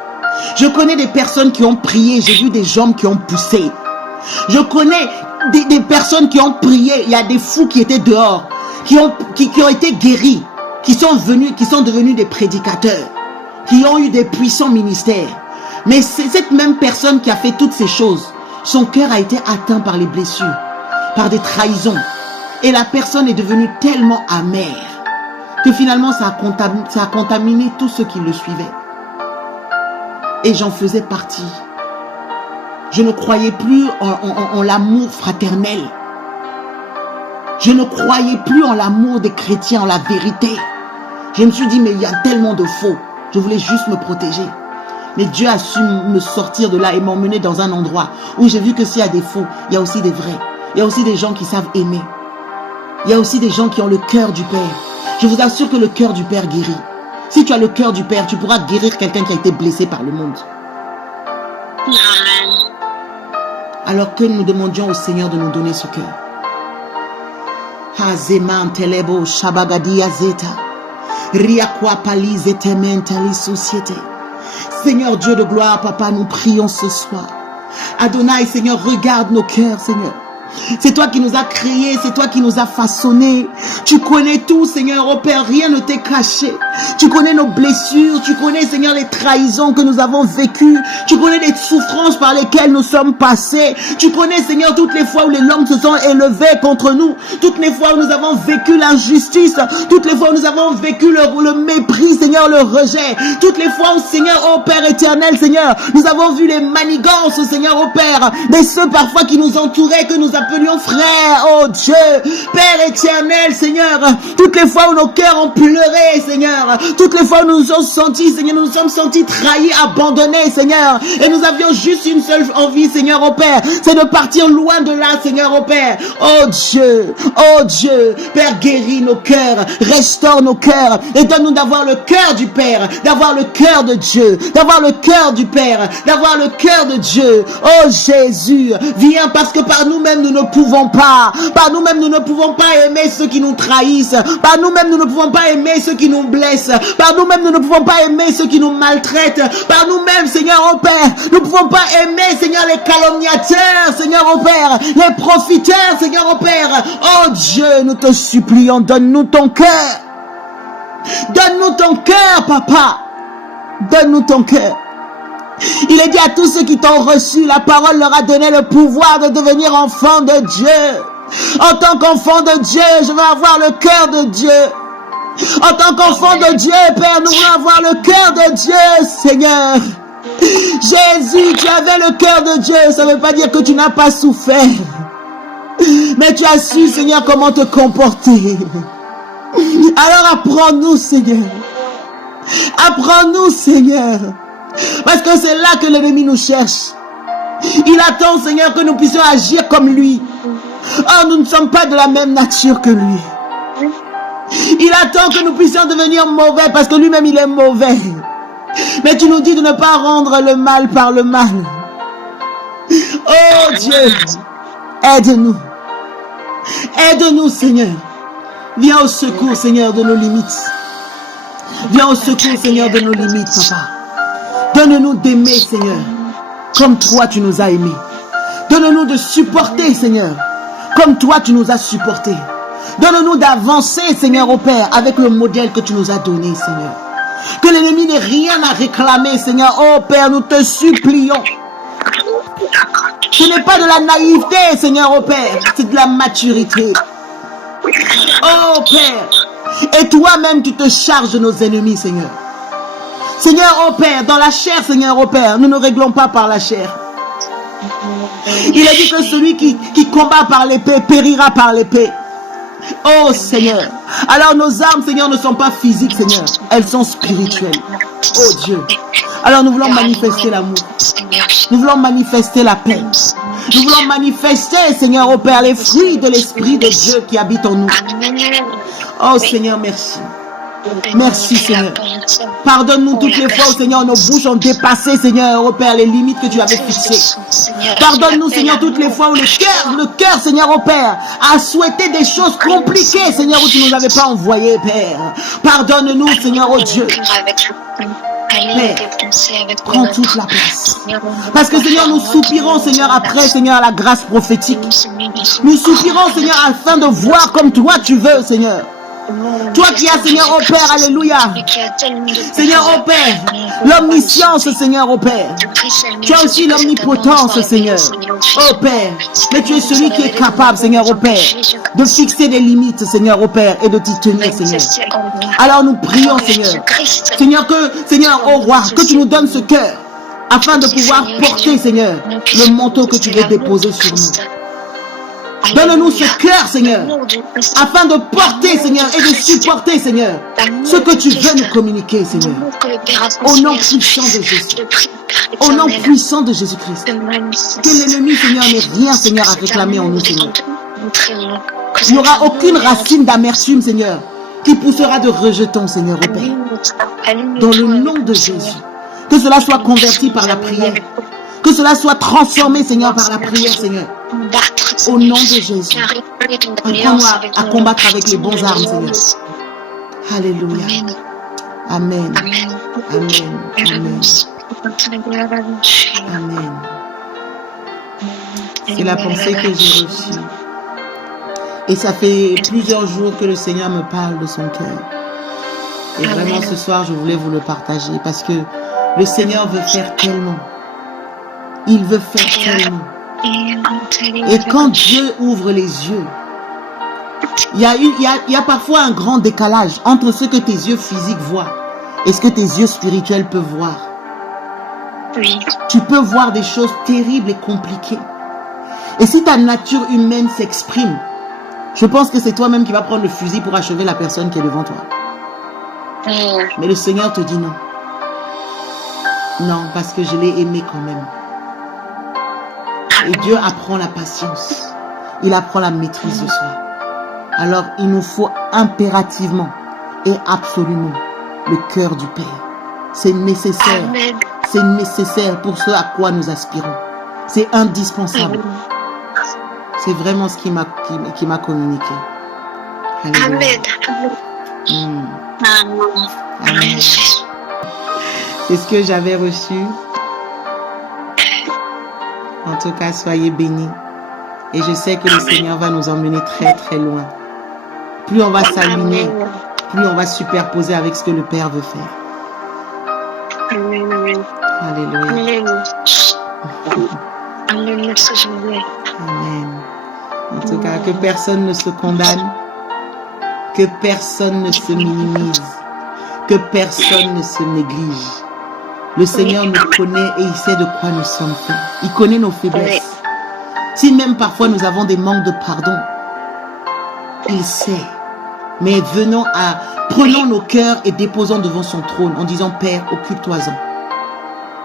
Je connais des personnes qui ont prié. J'ai vu des jambes qui ont poussé. Je connais des personnes qui ont prié. Il y a des fous qui étaient dehors, qui ont été guéris, qui sont devenus des prédicateurs, qui ont eu des puissants ministères. Mais c'est cette même personne qui a fait toutes ces choses. Son cœur a été atteint par les blessures, par des trahisons. Et la personne est devenue tellement amère que finalement ça a contaminé tous ceux qui le suivaient. Et j'en faisais partie. Je ne croyais plus en l'amour fraternel. Je ne croyais plus en l'amour des chrétiens, en la vérité. Je me suis dit, mais il y a tellement de faux. Je voulais juste me protéger. Mais Dieu a su me sortir de là et m'emmener dans un endroit où j'ai vu que s'il y a des faux, il y a aussi des vrais. Il y a aussi des gens qui savent aimer. Il y a aussi des gens qui ont le cœur du Père. Je vous assure que le cœur du Père guérit. Si tu as le cœur du Père, tu pourras guérir quelqu'un qui a été blessé par le monde. Amen. Alors que nous demandions au Seigneur de nous donner ce cœur. Hazeman telebo shabagadi azeta. Riakwa palize tementali société. Seigneur Dieu de gloire, Papa, nous prions ce soir. Adonai, Seigneur, regarde nos cœurs, Seigneur. C'est toi qui nous as créés, c'est toi qui nous as façonnés. Tu connais tout, Seigneur, oh Père, rien ne t'est caché. Tu connais nos blessures, tu connais, Seigneur, les trahisons que nous avons vécues. Tu connais les souffrances par lesquelles nous sommes passés. Tu connais, Seigneur, toutes les fois où les langues se sont élevées contre nous. Toutes les fois où nous avons vécu l'injustice. Toutes les fois où nous avons vécu le mépris, Seigneur, le rejet. Toutes les fois où, Seigneur, oh Père éternel, Seigneur, nous avons vu les manigances, Seigneur, oh Père, de ceux parfois qui nous entouraient, que nous appelions frères, oh Dieu, Père éternel, Seigneur, toutes les fois où nos cœurs ont pleuré, Seigneur, toutes les fois où nous nous sommes sentis, Seigneur, nous nous sommes sentis trahis, abandonnés, Seigneur, et nous avions juste une seule envie, Seigneur, oh Père, c'est de partir loin de là, Seigneur, oh Père, oh Dieu, Père, guéris nos cœurs, restaure nos cœurs, et donne-nous d'avoir le cœur du Père, d'avoir le cœur de Dieu, d'avoir le cœur du Père, d'avoir le cœur de Dieu, oh Jésus, viens, parce que par nous-mêmes, nous ne pouvons pas. Par nous-mêmes, nous ne pouvons pas aimer ceux qui nous trahissent. Par nous-mêmes, nous ne pouvons pas aimer ceux qui nous blessent. Par nous-mêmes, nous ne pouvons pas aimer ceux qui nous maltraitent. Par nous-mêmes, Seigneur, oh Père, nous ne pouvons pas aimer, Seigneur, les calomniateurs, Seigneur, oh Père, les profiteurs, Seigneur, oh Père. Oh Dieu, nous te supplions, donne-nous ton cœur. Donne-nous ton cœur, Papa. Donne-nous ton cœur. Il est dit à tous ceux qui t'ont reçu, la parole leur a donné le pouvoir de devenir enfants de Dieu. En tant qu'enfant de Dieu, je veux avoir le cœur de Dieu. En tant qu'enfant de Dieu, Père, nous voulons avoir le cœur de Dieu, Seigneur. Jésus, tu avais le cœur de Dieu, ça ne veut pas dire que tu n'as pas souffert. Mais tu as su, Seigneur, comment te comporter. Alors apprends-nous, Seigneur. Apprends-nous, Seigneur. Parce que c'est là que l'ennemi nous cherche. Il attend, Seigneur, que nous puissions agir comme lui. Oh, nous ne sommes pas de la même nature que lui. Il attend que nous puissions devenir mauvais parce que lui-même, il est mauvais. Mais tu nous dis de ne pas rendre le mal par le mal. Oh Dieu, aide-nous. Aide-nous, Seigneur. Viens au secours, Seigneur, de nos limites. Viens au secours, Seigneur, de nos limites, Papa. Donne-nous d'aimer, Seigneur, comme toi tu nous as aimés. Donne-nous de supporter, Seigneur, comme toi tu nous as supportés. Donne-nous d'avancer, Seigneur, au Père, avec le modèle que tu nous as donné, Seigneur. Que l'ennemi n'ait rien à réclamer, Seigneur. Oh Père, nous te supplions. Ce n'est pas de la naïveté, Seigneur, oh Père, c'est de la maturité. Oh Père, et toi-même tu te charges de nos ennemis, Seigneur. Seigneur, oh Père, dans la chair, Seigneur, oh Père, nous ne réglons pas par la chair. Il a dit que celui qui combat par l'épée périra par l'épée. Oh Seigneur, alors nos armes, Seigneur, ne sont pas physiques, Seigneur, elles sont spirituelles. Oh Dieu, alors nous voulons manifester l'amour. Nous voulons manifester la paix. Nous voulons manifester, Seigneur, oh Père, les fruits de l'Esprit de Dieu qui habite en nous. Oh Seigneur, merci. Merci, Seigneur. Pardonne-nous toutes les fois où, Seigneur, nos bouches ont dépassé, Seigneur, oh Père, les limites que tu avais fixées. Pardonne-nous, Seigneur, toutes les fois où le cœur, Seigneur, oh Père, a souhaité des choses compliquées, Seigneur, où tu ne nous avais pas envoyé, Père. Pardonne-nous, Seigneur, oh Dieu. Père, prends toute la place. Parce que, Seigneur, nous soupirons, Seigneur, après, Seigneur, la grâce prophétique. Nous soupirons, Seigneur, afin de voir comme toi tu veux, Seigneur. Toi qui as, Seigneur, oh Père, alléluia. Seigneur, oh Père, l'omniscience, Seigneur, oh Père. Tu as aussi l'omnipotence, Seigneur. Oh Père, mais tu es celui qui est capable, Seigneur, oh Père, de fixer des limites, Seigneur, oh Père, et de t'y tenir, Seigneur. Alors nous prions, Seigneur. Seigneur, oh Roi, que tu nous donnes ce cœur, afin de pouvoir porter, Seigneur, le manteau que tu veux déposer sur nous. Donne-nous ce cœur, Seigneur, afin de porter, Seigneur, et de supporter, Seigneur, ce que tu veux nous communiquer, Seigneur. Au nom puissant de Jésus. Au nom puissant de Jésus-Christ. Que l'ennemi, Seigneur, n'ait rien, Seigneur, à réclamer en nous, Seigneur. Il n'y aura aucune racine d'amertume, Seigneur, qui poussera de rejeton, Seigneur, au Père. Dans le nom de Jésus. Que cela soit converti par la prière. Que cela soit transformé, Seigneur, par la prière, Seigneur. Au nom de Jésus. Apprends-nous à combattre avec les bons armes, Seigneur. Alléluia. Amen. Amen. Amen. Amen. C'est la pensée que j'ai reçue. Et ça fait plusieurs jours que le Seigneur me parle de son cœur. Et vraiment ce soir, je voulais vous le partager parce que le Seigneur veut faire tellement. Il veut faire tellement. Et quand Dieu ouvre les yeux, il y a parfois un grand décalage entre ce que tes yeux physiques voient et ce que tes yeux spirituels peuvent voir. Oui. Tu peux voir des choses terribles et compliquées. Et si ta nature humaine s'exprime, je pense que c'est toi-même qui vas prendre le fusil pour achever la personne qui est devant toi. Mais le Seigneur te dit non. Non, parce que je l'ai aimé quand même. Et Dieu apprend la patience. Il apprend la maîtrise de soi. Alors, il nous faut impérativement et absolument le cœur du Père. C'est nécessaire. Amen. C'est nécessaire pour ce à quoi nous aspirons. C'est indispensable. C'est vraiment ce qui m'a communiqué. Amen. Amen. C'est ce que j'avais reçu. En tout cas, soyez bénis. Et je sais que le Seigneur va nous emmener très très loin. Plus on va s'aligner, plus on va superposer avec ce que le Père veut faire. Amen. Amen. Alléluia. Amen. Merci Jésus. Amen. En tout cas, que personne ne se condamne, que personne ne se minimise, que personne ne se néglige. Le Seigneur nous connaît et il sait de quoi nous sommes faits. Il connaît nos faiblesses. Si même parfois nous avons des manques de pardon, il sait. Mais prenons nos cœurs et déposons devant son trône en disant, Père, occupe-toi-en.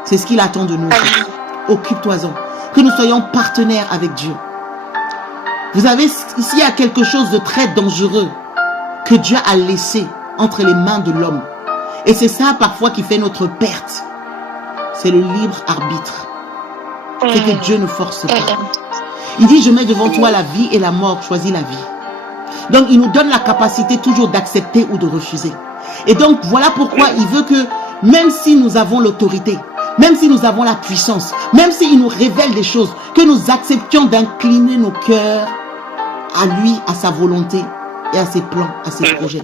C'est ce qu'il attend de nous. Occupe-toi-en. Que nous soyons partenaires avec Dieu. Vous savez, ici il y a quelque chose de très dangereux que Dieu a laissé entre les mains de l'homme. Et c'est ça parfois qui fait notre perte. C'est le libre arbitre. C'est que Dieu ne force pas. Il dit, je mets devant toi la vie et la mort, choisis la vie. Donc il nous donne la capacité toujours d'accepter ou de refuser. Et donc voilà pourquoi il veut que même si nous avons l'autorité, même si nous avons la puissance, même s'il nous révèle des choses, que nous acceptions d'incliner nos cœurs à lui, à sa volonté et à ses plans, à ses projets.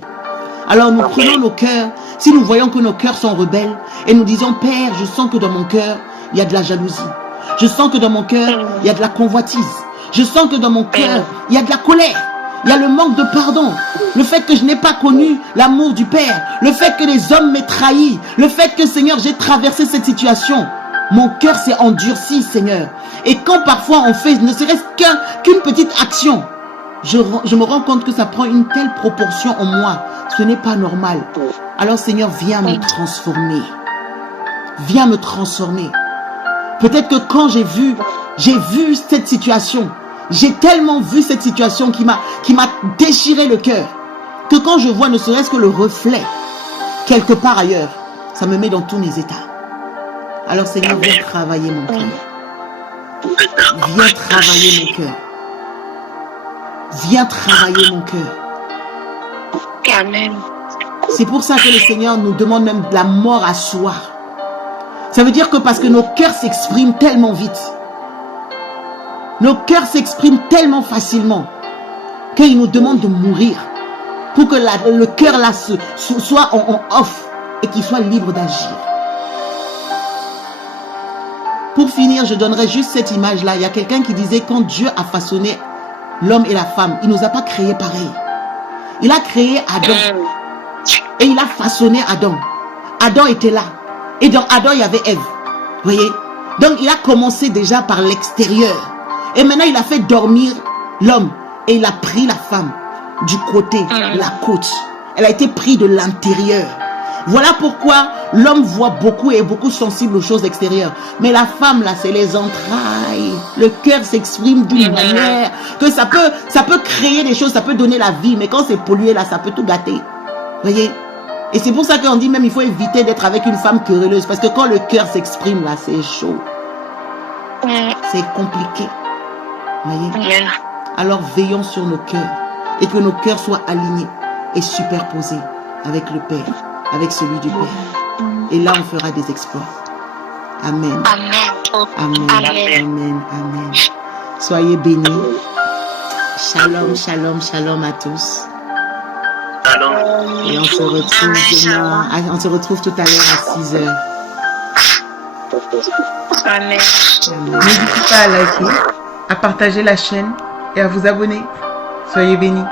Alors nous prenons nos cœurs, si nous voyons que nos cœurs sont rebelles et nous disons, Père, je sens que dans mon cœur, il y a de la jalousie. Je sens que dans mon cœur, il y a de la convoitise. Je sens que dans mon cœur, il y a de la colère. Il y a le manque de pardon. Le fait que je n'ai pas connu l'amour du Père. Le fait que les hommes m'aient trahi. Le fait que, Seigneur, j'ai traversé cette situation. Mon cœur s'est endurci, Seigneur. Et quand parfois on fait ne serait-ce qu'une petite action, je me rends compte que ça prend une telle proportion en moi. Ce n'est pas normal. Alors, Seigneur, viens me transformer. Viens me transformer. Peut-être que quand j'ai vu cette situation, j'ai tellement vu cette situation qui m'a déchiré le cœur, que quand je vois ne serait-ce que le reflet quelque part ailleurs, ça me met dans tous mes états. Alors Seigneur, viens travailler mon cœur. Viens travailler mon cœur. Viens travailler mon cœur. Amen. C'est pour ça que le Seigneur nous demande même de la mort à soi. Ça veut dire que parce que nos cœurs s'expriment tellement vite, nos cœurs s'expriment tellement facilement, qu'il nous demande de mourir pour que le cœur là soit en off et qu'il soit libre d'agir. Pour finir, je donnerai juste cette image-là. Il y a quelqu'un qui disait, quand Dieu a façonné l'homme et la femme, il ne nous a pas créés pareil. Il a créé Adam. Et il a façonné Adam. Adam était là. Et dans Adam, il y avait Ève. Vous voyez? Donc, il a commencé déjà par l'extérieur. Et maintenant, il a fait dormir l'homme. Et il a pris la femme du côté, la côte. Elle a été prise de l'intérieur. Voilà pourquoi l'homme voit beaucoup et est beaucoup sensible aux choses extérieures. Mais la femme, là, c'est les entrailles. Le cœur s'exprime d'une manière que ça peut créer des choses, ça peut donner la vie. Mais quand c'est pollué, là, ça peut tout gâter. Vous voyez? Et c'est pour ça qu'on dit même il faut éviter d'être avec une femme querelleuse. Parce que quand le cœur s'exprime, là, c'est chaud. C'est compliqué. Voyez? Amen. Alors veillons sur nos cœurs et que nos cœurs soient alignés et superposés avec le Père, avec celui du Père. Et là, on fera des exploits. Amen. Amen. Amen. Amen. Amen. Amen. Soyez bénis. Shalom, shalom, shalom à tous. Et on se retrouve demain. On se retrouve tout à l'heure à 6 heures. Amen. Amen. N'hésitez pas à liker, à partager la chaîne et à vous abonner. Soyez bénis.